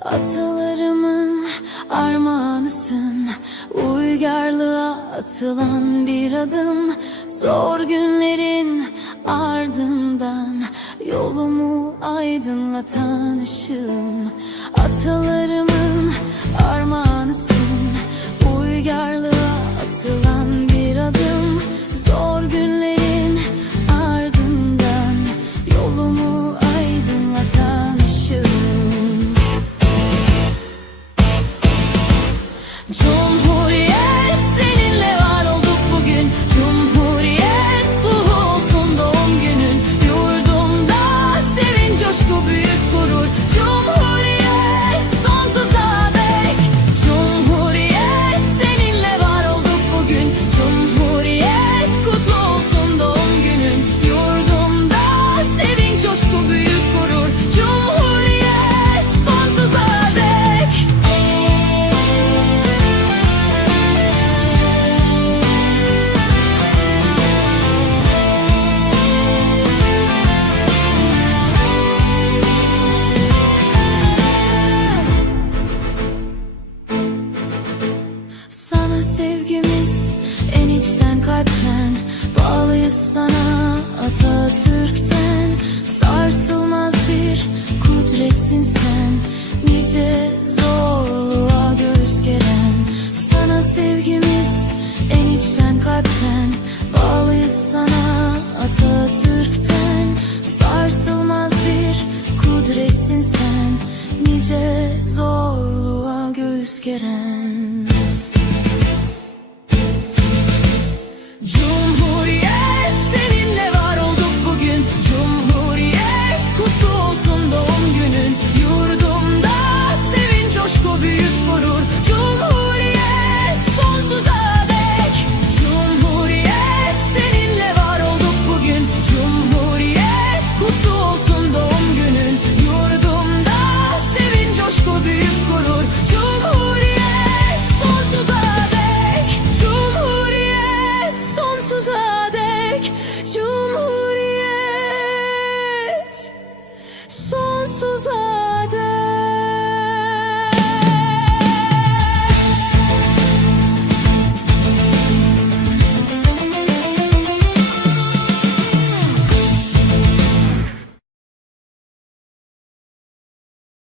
Atalarımın armağanısın. Uygarlığa atılan bir adım. Zor günlerin ardından Yolumu aydınlatan ışığım. Atalarımın armağanısın. Uygarlığa atılan Bağlıyız sana Atatürk'ten Sarsılmaz bir kudretsin sen. Nice zorluğa göğüs geren Sana sevgimiz en içten kalpten. Bağlıyız sana Atatürk'ten Sarsılmaz bir kudretsin sen. Nice zorluğa göğüs geren Cumhuriyet Xa